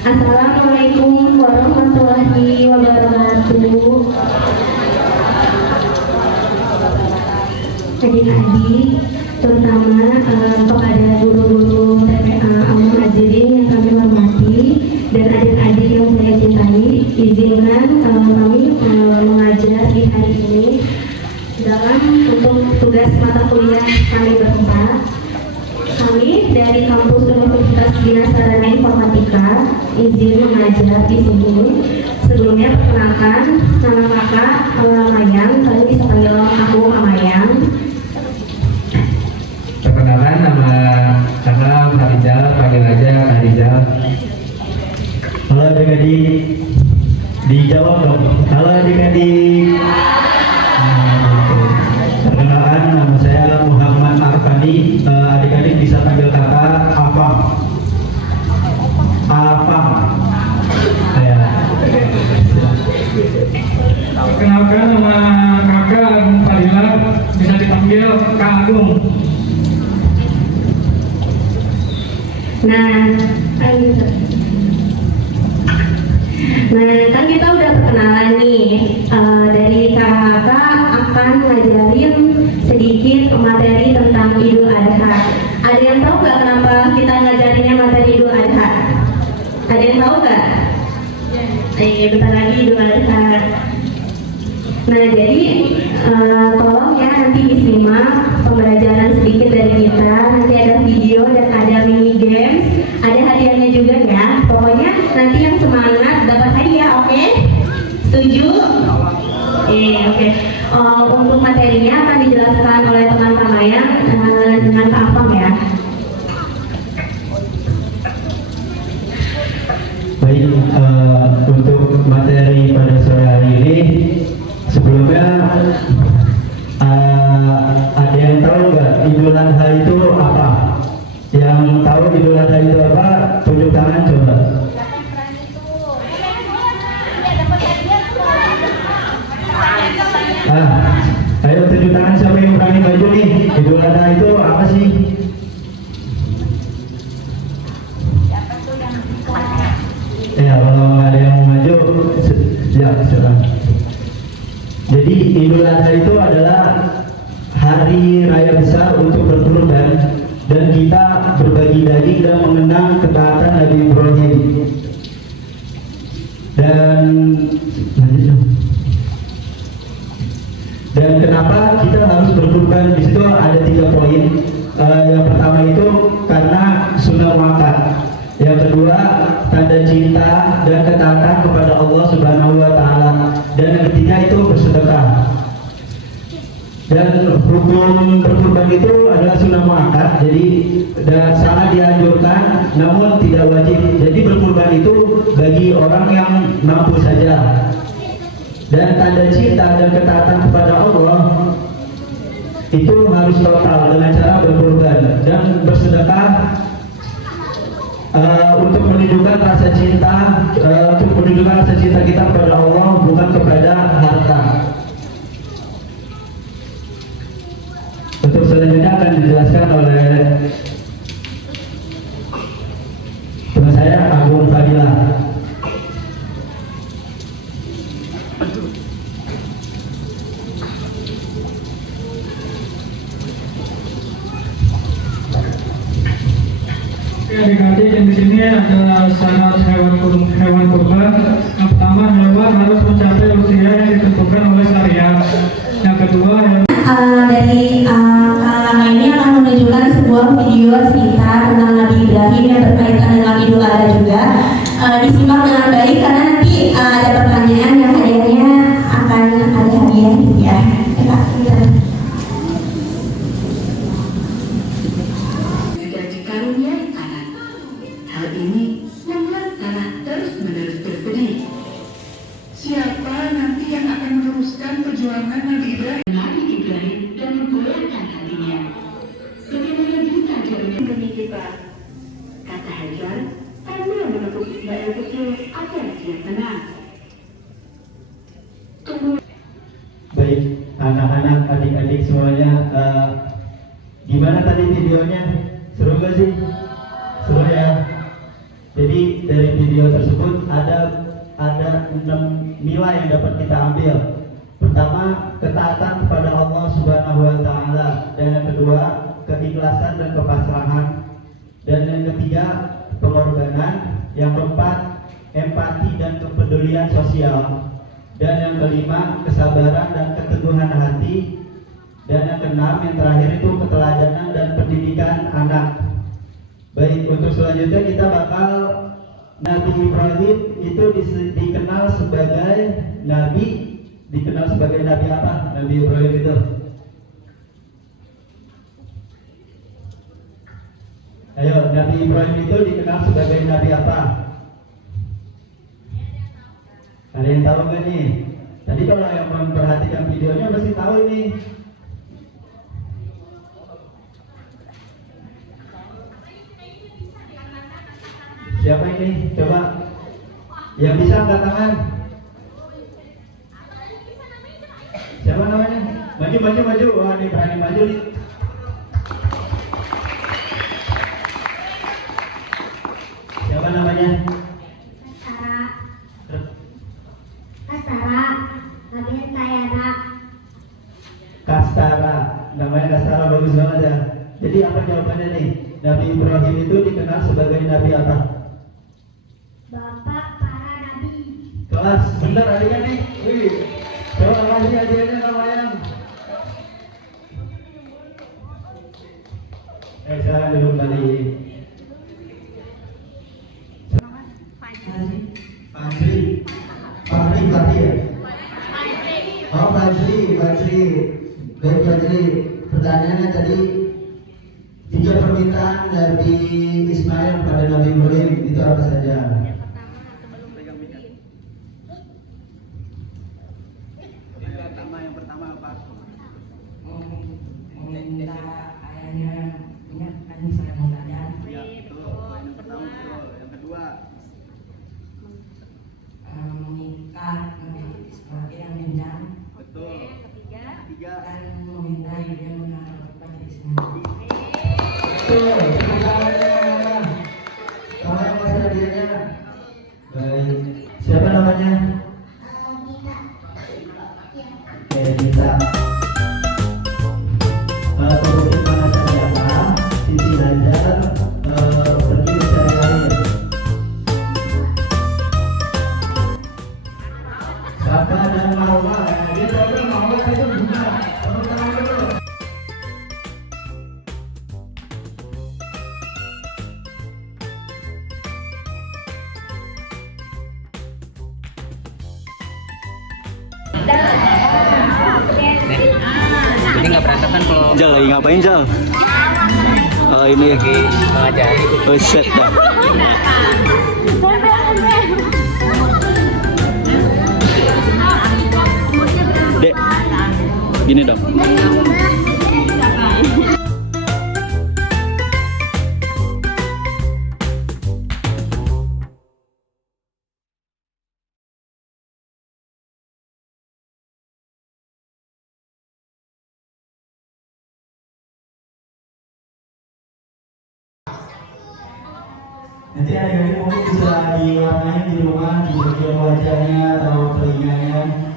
Assalamualaikum warahmatullahi wabarakatuh. Adik-adik, terutama kepada guru-guru TPA Al-Muhajirin yang kami hormati dan adik-adik yang saya cintai, izinkan kami mengajar di hari ini dalam untuk tugas mata kuliah kami berempat. Kami dari kampus Universitas Dina Sarana Informatika izin mengajar di sini. Sebelumnya perkenalkan, nama kakak Mayang, kalian bisa panggil aku Mayang. Perkenalkan, nama kakak Farizal, panggil aja Farizal. Halo adik-adik, dijawab dong. Halo adik-adik. Perkenalkan, nama saya Muhammad Arfani. Adik-adik bisa panggil kakak Afam. Afam. Ya. Perkenalkan, nama kakak Agung Fadila, bisa dipanggil Kak Agung. Nah, kan kita udah perkenalan nih. Dari kakak akan ngajarin sedikit materi tentang Idul Adha. Ada yang tahu nggak kenapa kita ngajarinnya materi Idul Adha? Ada yang tahu nggak? Bentar lagi Idul Adha. Nah, jadi tolong ya nanti disimak pembelajaran sedikit dari kita. Nanti ada video dan ada mini games, ada hadiahnya juga ya. Pokoknya nanti yang semangat dapat hadiah, oke? Setuju? Oke. Untuk materinya akan dijelaskan oleh teman Mayang dengan Kak Afam ya. Baik, untuk materi pada sore hari ini, sebelumnya ada yang tahu nggak Idul Adha itu apa? Yang tahu Idul Adha itu apa? Tunjuk tangan coba. Ayo tunjuk tangan siapa yang berani maju nih. Idul Adha itu apa sih? Ya, kalau nggak ada yang mau maju, ya silakan. Jadi Idul Adha itu adalah hari raya besar untuk berkurban dan kita berbagi daging dan mengenang ketaatan Nabi Ibrahim. Dan kenapa kita harus berkurban? Di situ ada 3 poin. Yang pertama itu karena sunnah muakkad. Yang kedua, tanda cinta dan ketaatan kepada Allah Subhanahu wa Ta'ala. Dan yang ketiga itu bersedekah. Dan hukum berkurban itu adalah sunnah muakkad, jadi sangat dianjurkan, namun tidak wajib. Jadi berkurban itu bagi orang yang mampu saja. Dan tanda cinta dan ketaatan kepada Allah itu harus total dengan cara berkurban dan bersedekah. Untuk menunjukkan rasa cinta, kita kepada Allah, bukan kepada harta. Untuk selanjutnya akan dijelaskan oleh teman saya Agung Fadila. Adik-adik yang di sini ada syarat hewan kurban. Yang pertama, hewan harus mencapai usia yang ditentukan oleh syariat. Yang kedua, dari kalangan ini akan menunjukkan sebuah video cerita tentang Nabi Ibrahim yang berkaitan dengan Idul Adha juga. Disimak dengan baik karena nanti ada pertanyaan yang hadiahnya akan ada hadiah ya. Sudah dikaruniai anak. Hal ini membuat anak terus-menerus bersedih. Siapa nanti yang akan meneruskan perjuangan Nabi Ibrahim? Nabi Ibrahim dan menggoyahkan hatinya. Bagaimana bisa jalannya demi kita? Kata Hajar sambil menepuk Ismail kecil agar dia tenang. Baik, anak-anak, adik-adik semuanya, gimana tadi videonya? Seru gak sih? Seru ya? Jadi dari video tersebut ada 6 nilai yang dapat kita ambil. Pertama, ketaatan kepada Allah Subhanahu wa taala, dan yang kedua, keikhlasan dan kepasrahan, dan yang ketiga, pengorbanan, yang keempat, empati dan kepedulian sosial, dan yang kelima, kesabaran dan keteguhan hati, dan yang keenam, yang terakhir itu keteladanan dan pendidikan anak. Baik, untuk selanjutnya kita bakal Nabi Ibrahim itu dikenal sebagai nabi apa? Nabi Ibrahim itu. Ayo, Nabi Ibrahim itu dikenal sebagai nabi apa? Ada yang tahu nggak nih? Tadi kalau yang memperhatikan videonya pasti tahu ini. Siapa ini? Coba yang bisa angkat tangan. Siapa namanya? Maju. Wah, ini berani maju nih. Siapa namanya? Kastara. Namanya Kastara, bagus banget ya. Jadi apa jawabannya nih? Nabi Ibrahim itu dikenal sebagai nabi apa? Bapak para nabi. Kelas, bener adiknya nih. Wih, coba kasih adiknya namanya. Sekarang dulu balik. Fajri ya? Oh, Fajri. Baik, Fajri. Pertanyaannya tadi 3 permintaan dari Ismail pada Nabi Ibrahim itu apa saja? Yang pertama apa? Meminta ayahnya punya kasih sayang mengajar. Ya, betul. Yang pertama betul. Yang kedua, Mengikat menjadi sebagai yang minjam. betul. Ketiga, Dan meminta dia menaruh pada Ismail. betul. Kalau yang masih adiknya, baik. Siapa namanya? Gita. Kemudian mana saja Siti Hajar pergi mencari air. Safa dan Marwa. Dia tahu Marwa itu bunga. Teman-teman dulu. Jadi nggak berantakan kalau Jal lagi ngapain Jal? Oh ini lagi mengajari. oh set dah. Dek, gini dong. Nanti adik-adik mungkin bisa diwarnai di rumah, di bagian wajahnya atau telinganya.